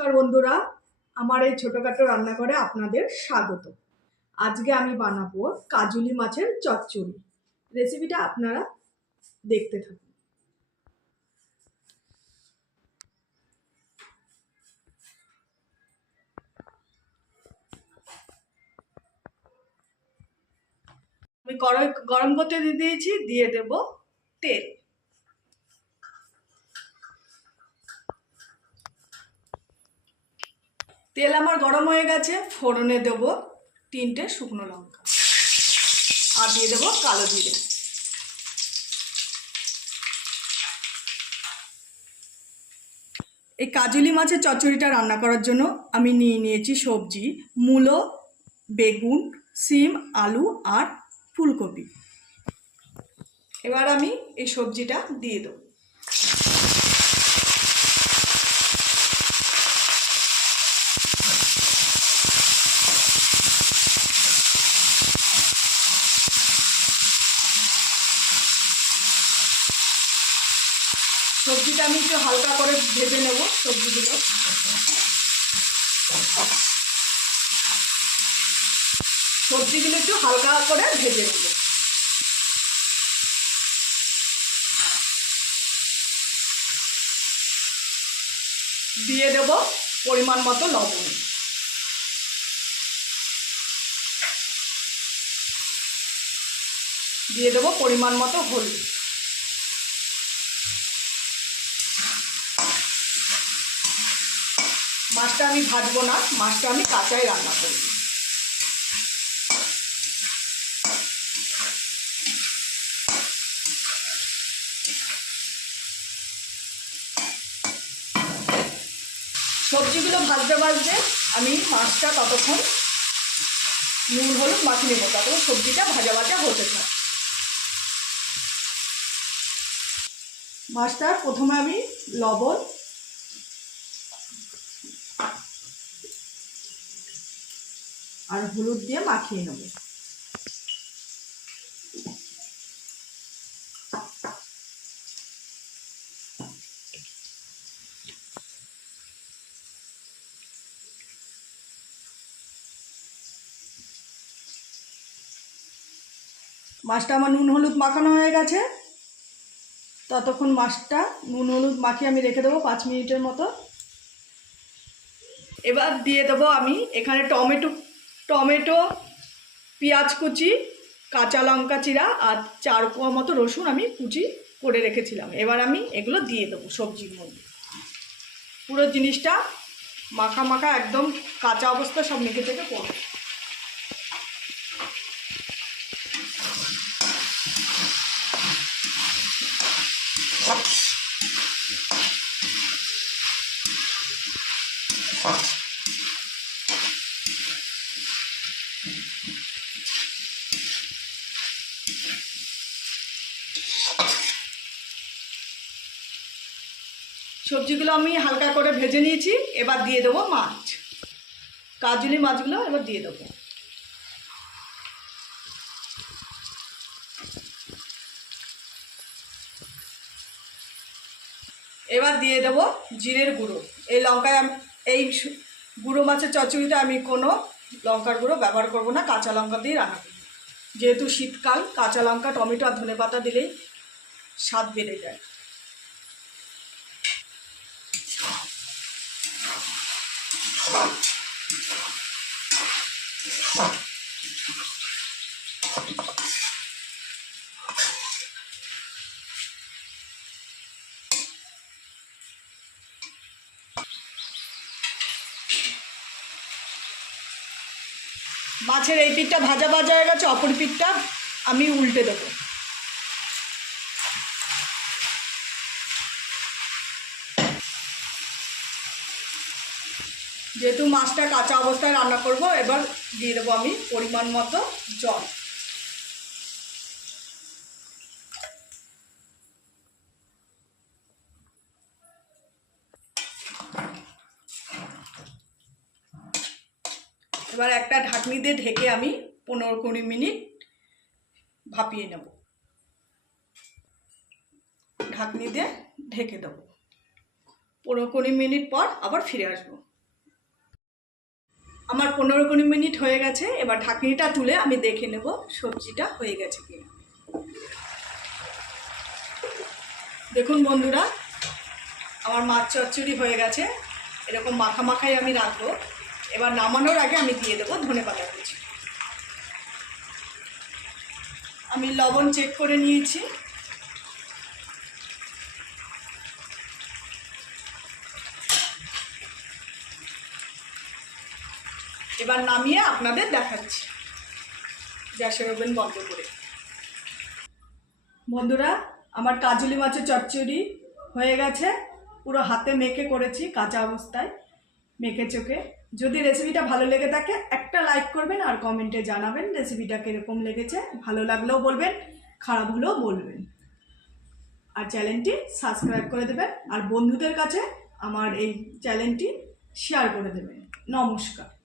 নমস্কার বন্ধুরা, আমার এই ছোটোখাটো রান্নাঘরে আপনাদের স্বাগত। আজকে আমি বানাবো কাজুলি মাছের চচ্চড়ি। রেসিপিটা আপনারা দেখতে থাকুন। আমি গরম করতে দিয়ে দিয়েছি, দিয়ে দেব তেল। তেল আমার গরম হয়ে গেছে, ফোড়নে দেব তিনটে শুকনো লঙ্কা। আর দিয়ে দেবো কালো জিরে। এই কাজুলি মাছের চচ্চড়িটা রান্না করার জন্য আমি নিয়ে নিয়েছি সবজি, মূলো, বেগুন, সিম, আলু আর ফুলকপি। এবার আমি এই সবজিটা দিয়ে দেবো। সবজিটা আমি একটু হালকা করে ভেজে নেব, সবজিগুলো। সবজিগুলো একটু হালকা করে ভেজে নেব। দিয়ে দেব পরিমাণ মতো লবণ। দিয়ে দেবো পরিমাণ মতো হলুদ। মাছটা আমি ভাজবো না, মাছটা আমি কাঁচাই রান্না করব। সবজিগুলো ভাজতে ভাজতে আমি মাছটা ততক্ষণ নুন, হলুদ মাখিয়ে নেব ততক্ষণ সবজিটা ভাজা ভাজা হতে থাকে। মাছটা প্রথমে আমি লবণ আর হলুদ দিয়ে মাখিয়ে নেব। মাছটা আমার নুন হলুদ মাখানো হয়ে গেছে। ততক্ষণ মাছটা নুন হলুদ মাখিয়ে আমি রেখে দেবো পাঁচ মিনিটের মতো। এবার দিয়ে দেবো আমি এখানে টমেটো টমেটো, পেঁয়াজ কুচি, কাঁচা লঙ্কা চিরা আর চার কোয়া মতো রসুন আমি কুচি করে রেখেছিলাম। এবার আমি এগুলো দিয়ে দেবো সবজির মধ্যে। পুরো জিনিসটা মাখা মাখা একদম কাঁচা অবস্থা সব মেখে থেকে পড়বে। সবজিগুলো আমি হালকা করে ভেজে নিয়েছি, এবার দিয়ে দেবো মাছ। কাজুলি মাছগুলো এবার দিয়ে দেবো। এবার দিয়ে দেবো জিরের গুঁড়ো। এই লঙ্কায় আমি এই গুঁড়ো মাছের চচড়িটা আমি কোনো লঙ্কার গুঁড়ো ব্যবহার করব না, কাঁচা লঙ্কা দিয়ে রান্না করব। যেহেতু শীতকাল, কাঁচা লঙ্কা, টমেটো আর ধনে পাতা দিলেই স্বাদ বেড়ে যায়। মাছের এই পিঠটা ভাজা ভাজা হয়ে গেছে, অপর পিঠটা আমি উল্টে দেবো। যেহেতু মাছটা কাঁচা অবস্থায় রান্না করব, এবার দিয়ে দেবো আমি পরিমাণ মতো জল। এবার একটা ঢাকনি দিয়ে ঢেকে আমি পনেরো কুড়ি মিনিট ভাপিয়ে নেব। ঢাকনি দিয়ে ঢেকে দেবো। পনেরো কুড়ি মিনিট পর আবার ফিরে আসব। আমার পনেরো কুড়ি মিনিট হয়ে গেছে, এবার ঢাকনিটা তুলে আমি দেখে নেব সবজিটা হয়ে গেছে কিনা। দেখুন বন্ধুরা, আমার মাছ চচ্চড়ি হয়ে গেছে। এরকম মাখা মাখাই আমি রাখব। এবার নামানোর আগে আমি দিয়ে দেবো ধনে পাতা কুচি। আমি লবণ চেক করে নিয়েছি। এবার নামিয়ে আপনাদের দেখাচ্ছি। গ্যাসের ওভেন বন্ধ করে। বন্ধুরা, আমার কাজুলি মাছের চচ্চড়ি হয়ে গেছে। পুরো হাতে মেখে করেছি, কাঁচা অবস্থায়, মেখে চোখে। যদি রেসিপিটা ভালো লেগে থাকে, একটা লাইক করবেন আর কমেন্টে জানাবেন রেসিপিটা কীরকম লেগেছে, ভালো লাগলেও বলবেন, খারাপ হলেও বলবেন। আর চ্যানেলটি সাবস্ক্রাইব করে দেবেন, আর বন্ধুদের কাছে আমার এই চ্যানেলটি শেয়ার করে দেবেন। নমস্কার।